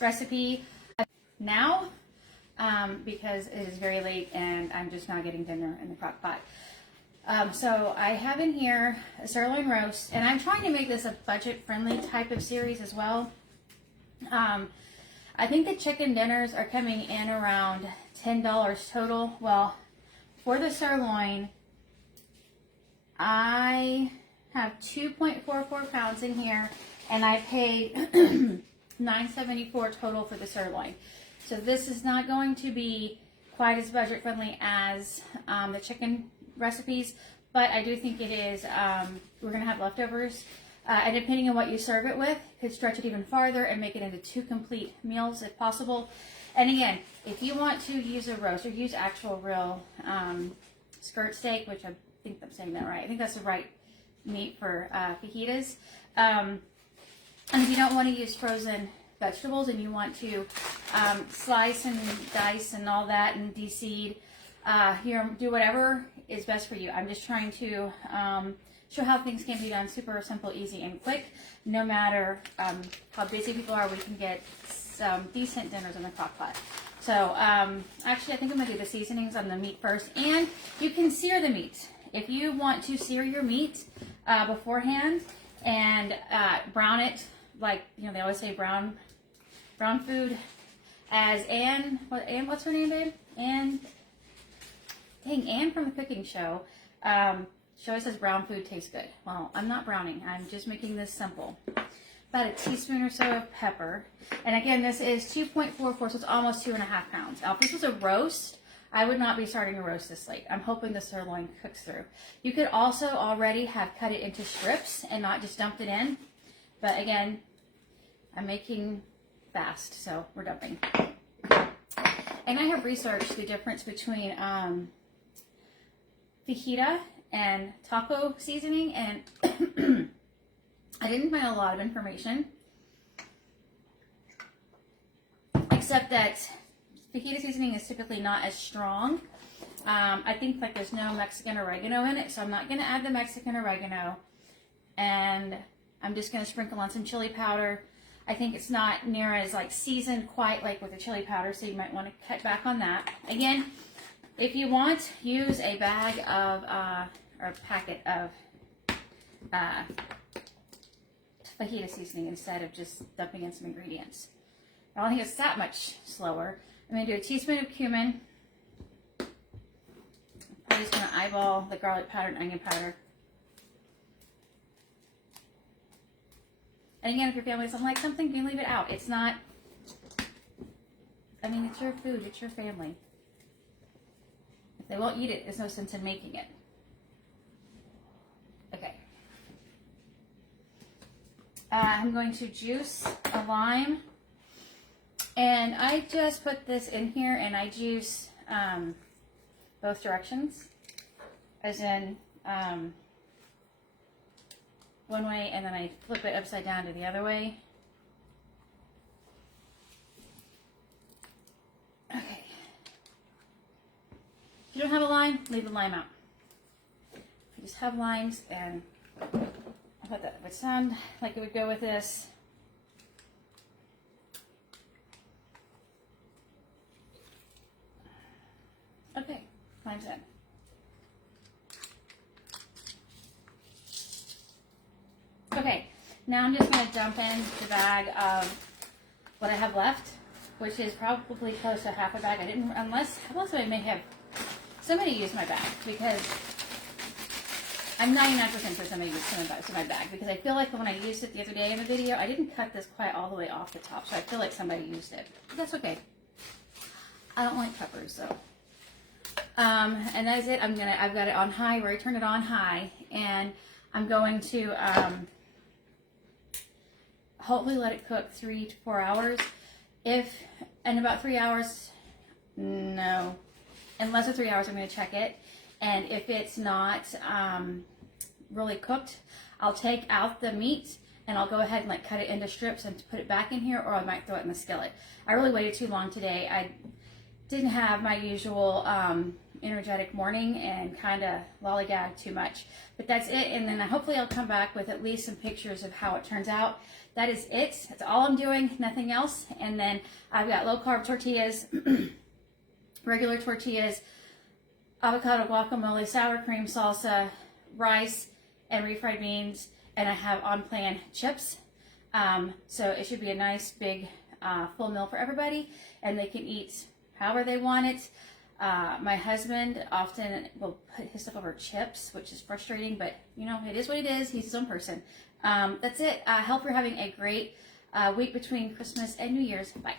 recipe now because it is very late and I'm just now getting dinner in the crock pot. So I have in here a sirloin roast, and I'm trying to make this a budget-friendly type of series as well. I think the chicken dinners are coming in around $10 total. Well, for the sirloin, I have 2.44 pounds in here, and I paid $9.74 total for the sirloin. So this is not going to be quite as budget friendly as the chicken recipes, but I do think it is. We're going to have leftovers, and depending on what you serve it with, could stretch it even farther and make it into 2 complete meals if possible. And again, if you want to use a roast or use actual real skirt steak, which I think I'm saying that right, I think that's the right meat for fajitas. And if you don't want to use frozen vegetables and you want to slice and dice and all that and de-seed, do whatever is best for you. I'm just trying to show how things can be done super simple, easy, and quick. No matter how busy people are, we can get some decent dinners in the crock pot. So actually, I think I'm going to do the seasonings on the meat first. And you can sear the meat. If you want to sear your meat beforehand and brown it, like, you know, they always say brown food, as what's her name, babe? Anne from the cooking show. She always says brown food tastes good. Well, I'm not browning. I'm just making this simple. About a teaspoon or so of pepper. And again, this is 2.44, so it's almost 2.5 pounds. Now, if this was a roast, I would not be starting a roast this late. I'm hoping the sirloin cooks through. You could also already have cut it into strips and not just dumped it in. But again, I'm making fast, so we're dumping. And I have researched the difference between fajita and taco seasoning, and I didn't find a lot of information, except that fajita seasoning is typically not as strong. I think like there's no Mexican oregano in it, so I'm not going to add the Mexican oregano, and I'm just going to sprinkle on some chili powder. I think it's not near as like seasoned quite like with the chili powder, so you might want to cut back on that. Again, if you want, use a bag of or a packet of fajita seasoning instead of just dumping in some ingredients. I don't think it's that much slower. I'm going to do a teaspoon of cumin. I'm just going to eyeball the garlic powder and onion powder. And again, if your family doesn't like something, you can leave it out. It's not, I mean, it's your food, it's your family. If they won't eat it, there's no sense in making it. Okay. I'm going to juice a lime. And I just put this in here and I juice both directions. As in, one way, and then I flip it upside down to the other way. Okay. If you don't have a lime, leave the lime out. If you just have limes, and I thought that would sound like it would go with this. Okay, lime's in. Okay, now I'm just going to dump in the bag of what I have left, which is probably close to half a bag. I didn't, unless I may have, somebody used my bag, because I'm 99% sure somebody used some of my bag, because I feel like when I used it the other day in the video, I didn't cut this quite all the way off the top, so I feel like somebody used it. But that's okay. I don't like peppers, so. And that's it. I've got it on high, where I turn it on high, and I'm going to hopefully let it cook 3 to 4 hours. If in about 3 hours, no, in less than 3 hours, I'm going to check it. And if it's not really cooked, I'll take out the meat and I'll go ahead and like cut it into strips and put it back in here, or I might throw it in the skillet. I really waited too long today. I didn't have my usual energetic morning and kind of lollygag too much. But that's it, and then hopefully I'll come back with at least some pictures of how it turns out. That is it. That's all I'm doing, nothing else. And then I've got low carb tortillas, regular tortillas, avocado guacamole, sour cream salsa, rice, and refried beans. And I have on plan chips. So it should be a nice big full meal for everybody, and they can eat however they want it. My husband often will put his stuff over chips, which is frustrating, but you know, it is what it is. He's his own person. That's it. I hope you're having a great week between Christmas and New Year's. Bye.